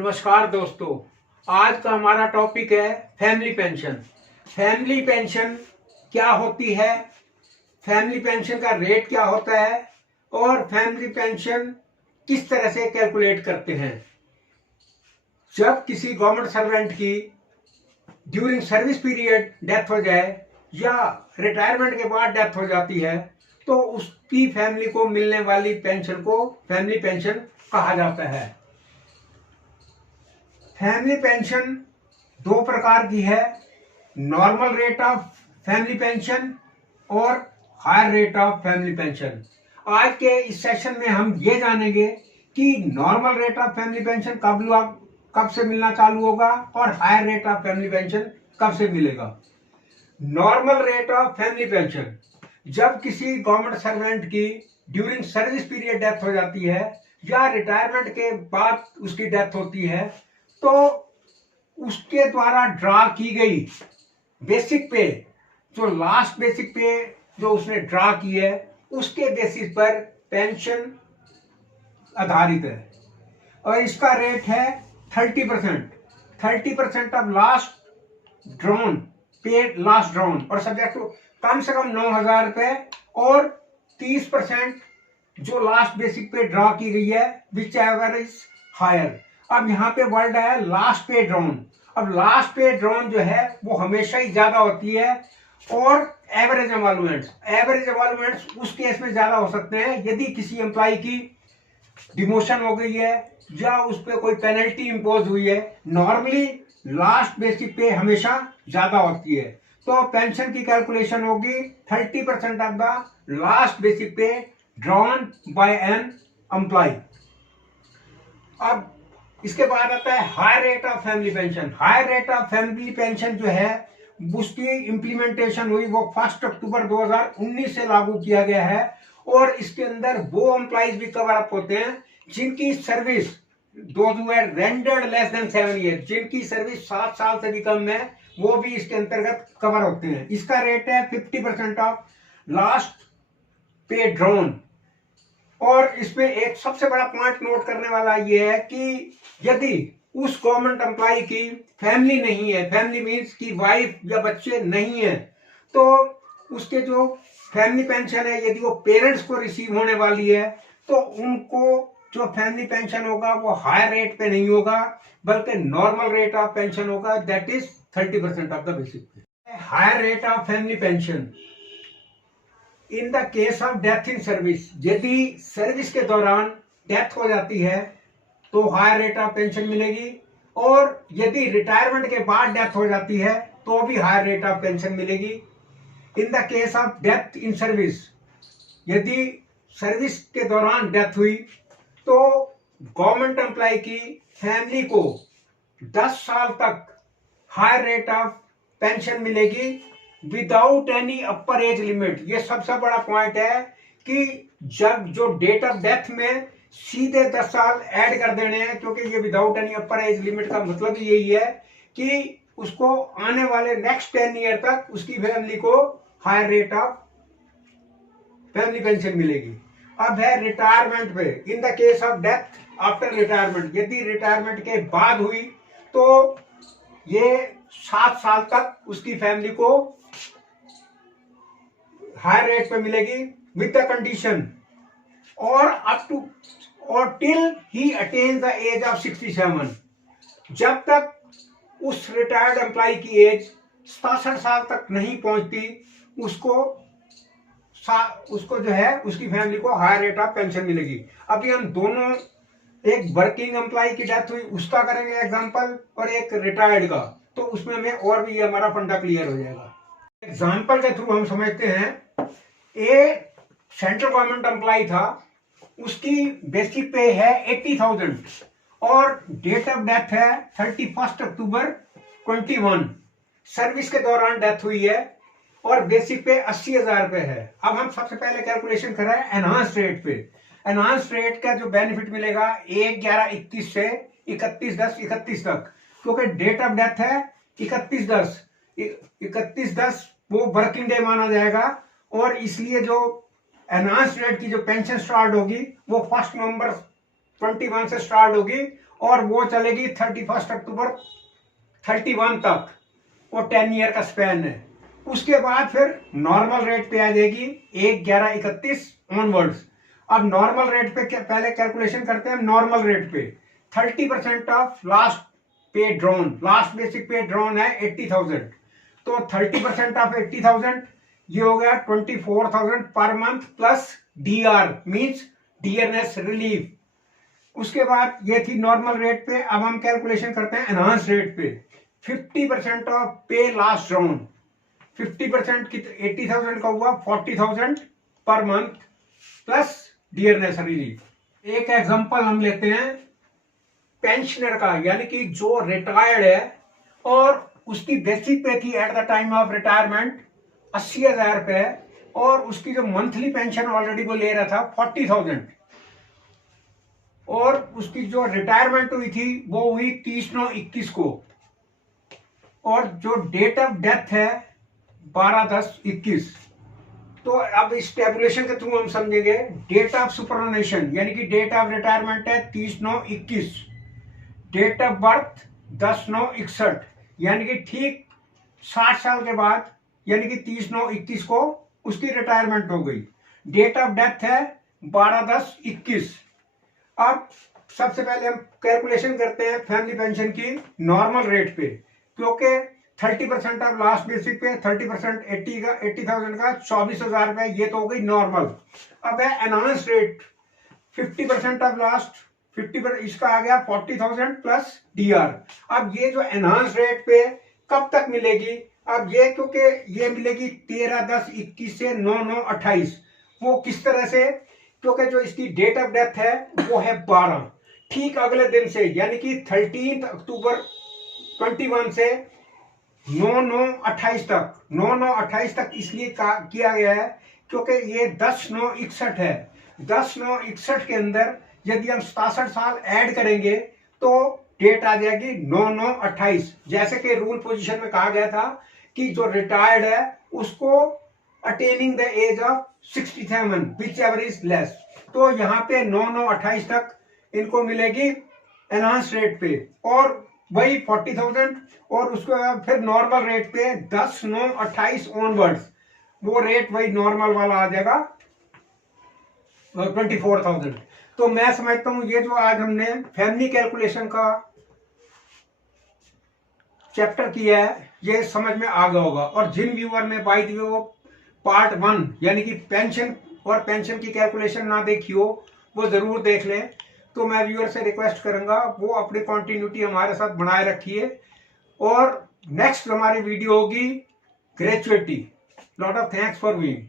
नमस्कार दोस्तों, आज का हमारा टॉपिक है फैमिली पेंशन। फैमिली पेंशन क्या होती है, फैमिली पेंशन का रेट क्या होता है और फैमिली पेंशन किस तरह से कैलकुलेट करते हैं। जब किसी गवर्नमेंट सर्वेंट की ड्यूरिंग सर्विस पीरियड डेथ हो जाए या रिटायरमेंट के बाद डेथ हो जाती है तो उसकी फैमिली को मिलने वाली पेंशन को फैमिली पेंशन कहा जाता है। फैमिली पेंशन दो प्रकार की है, normal rate of family pension और higher rate of family pension. आज के इस सेशन में हम ये जानेंगे कि normal rate of family pension कब से मिलना चालू होगा और higher rate of family pension कब से मिलेगा। Normal rate of family pension जब किसी गवर्नमेंट सर्वेंट की ड्यूरिंग सर्विस पीरियड डेथ हो जाती है या रिटायरमेंट के बाद उसकी डेथ होती है तो उसके द्वारा ड्रा की गई बेसिक पे, जो लास्ट बेसिक पे जो उसने ड्रा की है उसके बेसिस पर पेंशन आधारित है और इसका रेट है 30% of last drawn paid last drawn और सब्जेक्ट टू कम से कम 9,000 रुपए और 30% जो लास्ट बेसिक पे ड्रा की गई है विच एवर इज हायर। अब यहाँ पे वर्ड है लास्ट पे ड्रॉन। अब लास्ट पे ड्रॉन जो है वो हमेशा ही ज्यादा होती है और एवरेज एवॉल्वमेंट्स उस केस में ज्यादा हो सकते हैं यदि किसी एम्प्लॉय की डिमोशन हो गई है या उस पर कोई पेनल्टी इंपोज हुई है। नॉर्मली लास्ट बेसिक पे हमेशा ज्यादा होती है तो पेंशन की कैलकुलेशन होगी 30% of the last basic pay drawn by an employ. अब इसके बाद आता है higher rate of family pension. Higher rate of family pension जो है उसकी इंप्लीमेंटेशन हुई वो 1 अक्टूबर 2019 से लागू किया गया है और इसके अंदर वो एम्प्लॉइज भी कवर अप होते हैं जिनकी service rendered less than 7 year, जिनकी सर्विस 7 साल से भी कम है, वो भी इसके अंतर्गत कवर होते हैं। इसका रेट है 50% ऑफ लास्ट पे ड्रॉन। और इसमें एक सबसे बड़ा पॉइंट नोट करने वाला ये है कि यदि उस गवर्नमेंट एम्प्लॉय की फैमिली नहीं है, फैमिली मीन्स की वाइफ या बच्चे नहीं है, तो उसके जो फैमिली पेंशन है यदि वो पेरेंट्स को रिसीव होने वाली है तो उनको जो फैमिली पेंशन होगा वो हायर रेट पे नहीं होगा बल्कि नॉर्मल रेट ऑफ पेंशन होगा, that is 30% of the basic pay. Higher rate of family pension in the case of death in service, यदि सर्विस के दौरान डेथ हो जाती है तो हायर रेट ऑफ पेंशन मिलेगी और यदि रिटायरमेंट के बाद डेथ हो जाती है तो भी हायर रेट ऑफ पेंशन मिलेगी। इन the case of death in service, यदि सर्विस के दौरान डेथ हुई तो गवर्नमेंट एम्प्लॉय की फैमिली को 10 साल तक हायर रेट ऑफ पेंशन मिलेगी विदाउट एनी अपर एज लिमिट। ये सबसे बड़ा पॉइंट है कि जब जो डेट ऑफ डेथ में सीधे 10 साल ऐड कर देने हैं, क्योंकि ये विदाउट एनी अपर एज लिमिट का मतलब यही है कि उसको आने वाले नेक्स्ट 10 ईयर तक उसकी फैमिली को higher rate of family pension मिलेगी। अब है रिटायरमेंट पे, in the case of death after retirement, यदि रिटायरमेंट के बाद हुई तो ये 7 साल तक उसकी फैमिली को हायर रेट पे मिलेगी विद द कंडीशन और अप टू और till he attain the age of 67। जब तक उस रिटायर्ड एम्प्लॉय की एज 67 साल तक नहीं पहुंचती उसको जो है उसकी फैमिली को हायर रेट ऑफ पेंशन मिलेगी। अभी हम दोनों, एक वर्किंग एम्प्लॉय की डेथ हुई उसका करेंगे एग्जांपल और एक रिटायर्ड का, तो उसमें हमें और भी हमारा फंडा क्लियर हो जाएगा। एग्जांपल के थ्रू हम समझते हैं, ए सेंट्रल गवर्नमेंट एम्प्लॉय था, उसकी बेसिक पे है 80,000 और डेट ऑफ डेथ है 31 अक्टूबर 21। सर्विस के दौरान डेथ हुई है और बेसिक पे 80,000 रुपए है। अब हम सबसे पहले कैलकुलेशन कर रहे हैं एनहांस रेट पे। एनहांस रेट का जो बेनिफिट मिलेगा 1/11/21 से 31/10/31 तक, क्योंकि डेट ऑफ डेथ है 31/10 वो वर्किंग डे माना जाएगा और इसलिए जो एनहांस रेट की जो पेंशन स्टार्ट होगी वो 1 नवंबर 21 से स्टार्ट होगी और वो चलेगी 31 अक्टूबर 31 तक, वो 10 ईयर का स्पैन है। उसके बाद फिर नॉर्मल रेट पे आ जाएगी 1/11/31 ऑनवर्ड्स। अब नॉर्मल रेट पे पहले कैलकुलेशन करते हैं नॉर्मल रेट पे। 30% ऑफ लास्ट पे drawn, last basic pay drawn है 80,000, तो 30% ऑफ 80,000 ये हो गया 24,000 पर month plus DR means dearness relief. उसके बाद ये थी नॉर्मल रेट पे। अब हम कैलकुलेशन करते हैं एनहांस रेट पे। 50% ऑफ पे लास्ट ड्रॉन, 50% 80,000 का हुआ 40,000 पर मंथ प्लस डियरनेस रिलीफ। एक एग्जांपल हम लेते हैं पेंशनर का, यानी कि जो रिटायर्ड है और उसकी बेसिक पे थी at the time of retirement 80,000 रुपए, और उसकी जो मंथली पेंशन ऑलरेडी वो ले रहा था 40,000, और उसकी जो रिटायरमेंट हुई थी वो हुई 30/9/21 को, और जो डेट ऑफ डेथ है 12/10/21। तो अब इस टेबुलेशन के थ्रू हम समझेंगे डेट ऑफ सुपरनेशन, यानी कि डेट ऑफ रिटायरमेंट है 30/9/21, डेट ऑफ बर्थ 10/9/61, यानी कि ठीक 60 साल के बाद, यानी कि 30/9/21 को उसकी रिटायरमेंट हो गई। डेट ऑफ डेथ है 12/10/21। अब सबसे पहले हम कैलकुलेशन करते हैं फैमिली पेंशन की नॉर्मल रेट पे, क्योंकि 30% ऑफ लास्ट बेसिक पे 30% 80,000 का 24,000 रुपए, ये तो हो गई नॉर्मल। अब है एनहांस रेट। 50% ऑफ लास्ट 50%, इसका आ गया 40,000 प्लस डीआर। अब ये जो एनहांस रेट पे कब तक मिलेगी, अब ये क्योंकि ये मिलेगी 13/10/21 से 9/9/28। वो किस तरह से, क्योंकि जो इसकी डेट ऑफ डेथ है वो है 12, ठीक अगले दिन से, यानी कि 13 अक्टूबर 21 से 9/9/28 तक। 9/9/28 तक इसलिए किया गया है क्योंकि ये 10/9/61 है। 10/9/61 के अंदर यदि हम 67 साल ऐड करेंगे तो डेट आ जाएगी 9/9/28। जैसे कि रूल पोजीशन में कहा गया था कि जो रिटायर्ड है उसको attaining the age of 67 whichever is less, तो यहाँ पे 9/9/28 तक इनको मिलेगी एनहांस रेट पे, और वही 40,000, और उसके बाद फिर नॉर्मल रेट पे 10/9/28 ऑनवर्ड्स वो रेट वही नॉर्मल वाला आ जाएगा 24,000। तो मैं समझता हूं ये जो आज हमने फैमिली कैलकुलेशन का चैप्टर किया है ये समझ में आ गया होगा। और जिन व्यूअर ने बाय द वे वो पार्ट 1 यानी कि पेंशन और पेंशन की कैलकुलेशन ना देखी हो वो जरूर देख लें। तो मैं व्यूअर से रिक्वेस्ट करूंगा वो अपनी कंटिन्यूटी हमारे साथ बनाए रखिए। और नेक्स्ट हमारी वीडियो होगी gratuity. Lot of thanks for viewing.